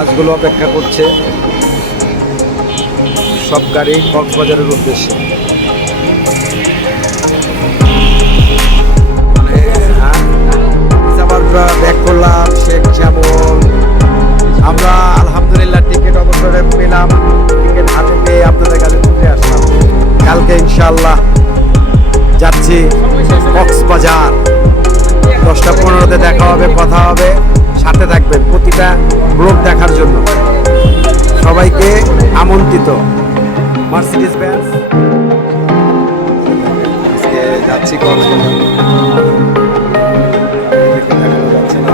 বাসগুলো অপেক্ষা করছে, সব গাড়ি কক্সবাজারের উদ্দেশ্যে। মানে আবার ব্যাক করলাম শেখ শ্যামল। আমরা আলহামদুলিল্লাহ টিকিট অবসরে পেলাম, টিকিট হাতে পেয়ে আপনাদের কাছে ছুটে আসলাম। কালকে ইনশাআল্লাহ যাচ্ছি কক্সবাজার। 10টা 15-তে দেখা হবে, কথা হবে, সাথে থাকবেন প্রতিটা ব্লগ দেখার জন্য। সবাইকে আমন্ত্রিত। মার্সিডিজ বেঞ্জ আজকে যাচ্ছি কক্সবাজার। দেখানো যাচ্ছে না।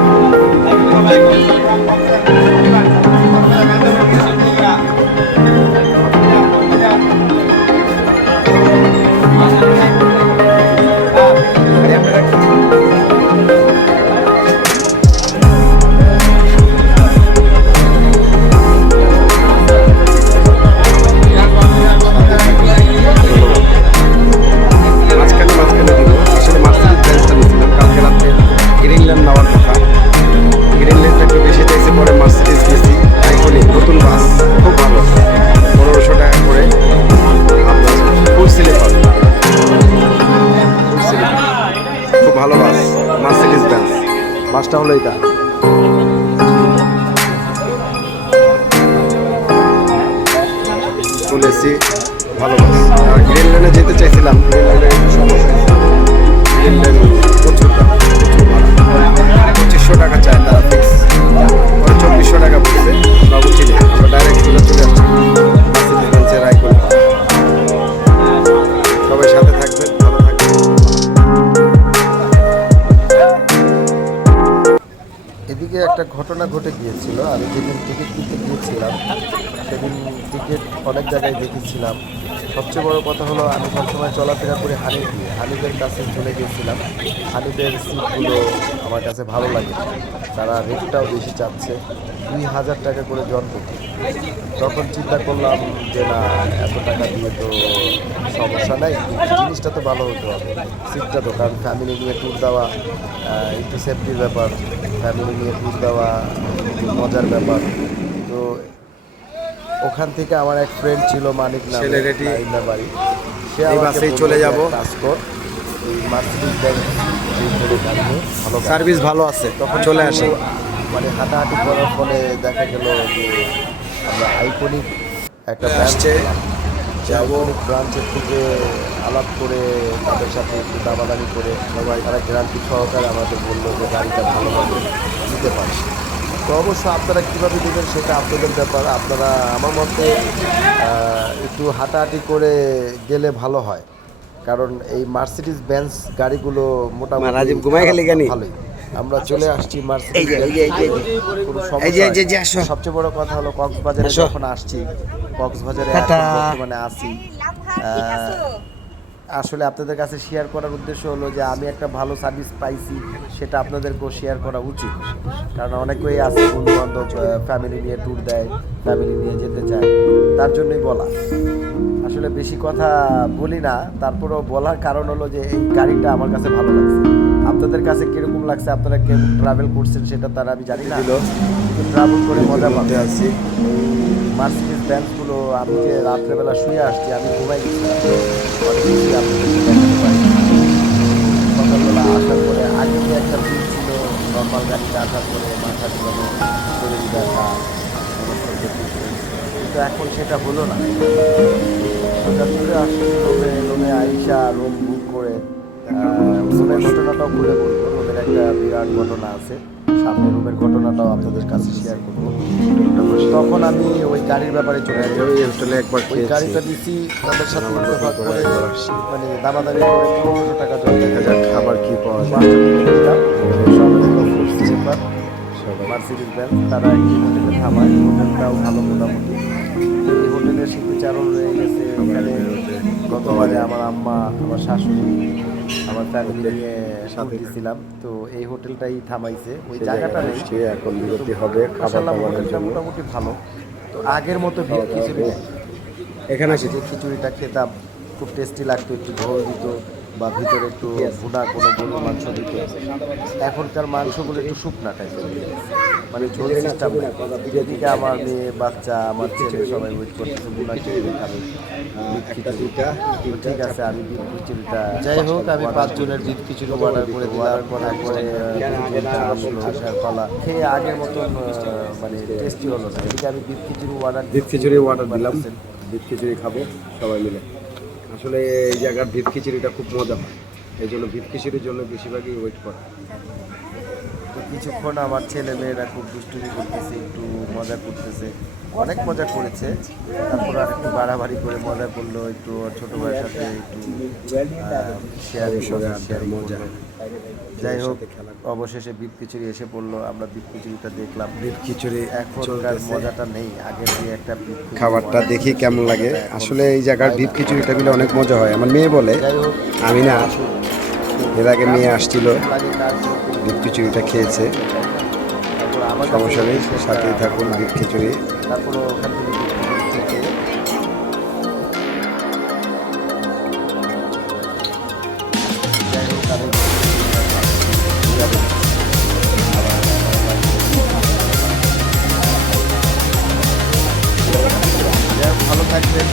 বাসটা হলো এটা। শুনেছি ভালো বাস। আর গ্রিন লেনে যেতে চাইছিলাম, গ্রিন লেনে একটু সমস্যা। গ্রিন লেন প্রচুর দাম, প্রচুর ভাড়া। 2500 টাকা চায় তারা ফিক্স, পরে 2400 টাকা বলছে। আমরা বুঝি না, আমরা ডাইরেক্ট চলে আসছি মার্সিডিজ বেঞ্জের আইকনে। সবাই সাথে থাকবেন, ভালো থাকবেন। এদিকে একটা ঘটনা ঘটে গিয়েছিল। আমি যেদিন টিকিট কিনতে গিয়েছিলাম সেদিন টিকিট অনেক জায়গায় দেখেছিলাম। সবচেয়ে বড় কথা হলো আমি সবসময় চলাফেরা করে হানিফের কাছে চলে গিয়েছিলাম। হানিফের সিটগুলো আমার কাছে ভালো লাগে, তারা রেটটাও বেশি চাচ্ছে, 2000 টাকা করে জন প্রতি। তখন চিন্তা করলাম যে না, এত টাকা দিয়ে তো সমস্যা নাই, কিন্তু জিনিসটা তো ভালো হতে হবে, সিটটা তো। কারণ ফ্যামিলি নিয়ে ট্যুর দেওয়া একটু সেফটির ব্যাপার, ফ্যামিলি নিয়ে ট্যুর দেওয়া একটু মজার ব্যাপার। তো ওখান থেকে আমার এক ফ্রেন্ড ছিল মানিক নামের বাড়ি, সে আমাকে চলে যাব কাজ কর, এই মার্সিডিজ বেঞ্জ ভালো সার্ভিস ভালো আছে, তখন চলে আসে। মানে হাঁটাহাঁটি করার ফলে দেখা গেল যে আমরা আইকনিক একটা ব্রাঞ্চে যাব। ব্রাঞ্চের থেকে আলাপ করে তাদের সাথে একটু দামাদামি করে সবাই তারা গ্যারান্টি সহকারে আমাদের বললো যে গাড়িটা ভালোভাবে নিতে পারে। তো অবশ্য আপনারা কীভাবে দেবেন সেটা আপনাদের ব্যাপার। আপনারা আমার মতে একটু হাঁটাহাঁটি করে গেলে ভালো হয়, কারণ এই মার্সিডিজ বেঞ্জ গাড়িগুলো মোটামুটি ভালোই। আমরা চলে আসছি মার্সিডিজ। সবচেয়ে বড় কথা হলো কক্সবাজারে যখন আসছি, কক্সবাজারে বর্তমানে আসি, আসলে আপনাদের কাছে শেয়ার করার উদ্দেশ্য হলো যে আমি একটা ভালো সার্ভিস পাইছি, সেটা আপনাদেরকেও শেয়ার করা উচিত। কারণ অনেকেই আছে বন্ধুবান্ধব ফ্যামিলি নিয়ে ট্যুর দেয়, ফ্যামিলি নিয়ে যেতে চায়, তার জন্যই বলা। আসলে বেশি কথা বলি না, তারপরেও বলার কারণ হলো যে এই গাড়িটা আমার কাছে ভালো লাগছে। আপনাদের কাছে কীরকম লাগছে, আপনারা কেমন ট্রাভেল করছেন সেটা তারা আমি জানি না, কিন্তু ট্রাভেল করে মজা পাতে আসছি। মার্সিডিজ বেঞ্জগুলো আমি যে রাত্রেবেলা শুয়ে আসছি, আমি ঘুমাই গেছিলাম, আপনাদেরকে দেখাতে পারি। সকালবেলা আসার পরে আগে যে একটা ভিড় ছিল নর্মাল গাড়িতে আসার পরে মাথা ঢুকানো, শরীর দেখা, কিন্তু এখন সেটা হলো না। চলে আসছি রোমে আইসা রুম বুক করে। রুমের ঘটনাটাও খুলে বলবো, রুমের একটা বিরাট ঘটনা আছে, সামনে রুমের ঘটনাটাও আপনাদের কাছে শেয়ার করবো। তখন আমি ওই গাড়ির ব্যাপারে চলে যাই। ওই গাড়িটা দিচ্ছি তাদের সাথে মানে দামাদামি করে 1500 টাকা জন্য। দেখা যাক খাবার কি পাওয়া যায়। মার্সিডিজ বেঞ্জ তারা একটি হোটেলে থামায়, হোটেলটাও ভালো মোটামুটি। এই হোটেলের স্মৃতিচারণ রয়ে গেছে ওখানে। গতবারে আমার আম্মা, আমার শাশুড়ি, আমার ফ্যামিলি নিয়ে সাথে ছিলাম, তো এই হোটেলটাই থামাইছে। ওই জায়গাটা নেই এখন, বিরতি হবে খাবার দাবারের মোটামুটি ভালো। তো আগের মতো খিচুড়ি নেই এখানে। যে খিচুড়িটা খেতাম খুব টেস্টি লাগতো, একটু ঝোল দিত, বা ভিতরে একটু ভুনা কোনো গরুর মাংস দিত। এখনকার মাংসগুলো একটু শুকনা টাইপের, মানে ঝোল সিস্টেম। এদিকে আমার মেয়ে বাচ্চা আমার ছেলে সবাই ওয়েট করতেছে ভুনা খিচুড়ি খাবে, বিফ খিচুড়িটা। ঠিক আছে, আমি বিফ খিচুড়িটা, যাই হোক আমি 5 জনের বিফ খিচুড়ি অর্ডার করে দিলাম। পরে আসলো আসার পালা, খেয়ে আগের মতন মানে টেস্টি হলো না। এদিকে আমি বিফ খিচুড়ি অর্ডার দিলাম, বিফ খিচুড়ি খাবো সবাই মিলে। আসলে এই জায়গার বিফ খিচুড়িটা খুব মজা হয়, এই জন্য বিফ খিচুড়ির জন্য বেশিরভাগই ওয়েট করা। তো কিছুক্ষণ আমার ছেলে মেয়েরা খুব দুষ্টুমি করতেছে, একটু মজা করতেছে, অনেক মজা করেছে। তারপর আর একটু বাড়াবাড়ি করে মজা করলো, একটু ওর ছোটো ভাইয়ের সাথে একটু শেয়ারিং মজা। যাই হোক, অবশেষে বিফ খিচুড়ি এসে পড়লো। আমরা বিফ খিচুড়িটা দেখলাম। বিফ খিচুড়ি এখনকার মজাটা নেই, আগের যে একটা বিফ খিচুড়ি খাবারটা দেখি কেমন লাগে। আসলে এই জায়গার বিফ খিচুড়িটা মিলে অনেক মজা হয়। আমার মেয়ে বলে, যাই হোক, আমি না, এর আগে মেয়ে আসছিল, লাগে কার বিফ খিচুড়িটা খেয়েছে। তারপর আমার সমস্যা নেই, সাথেই থাকুন বিফ খিচুড়ি। তারপর ওখান থেকে যাই হোক, আমি ভালো থাকবেন।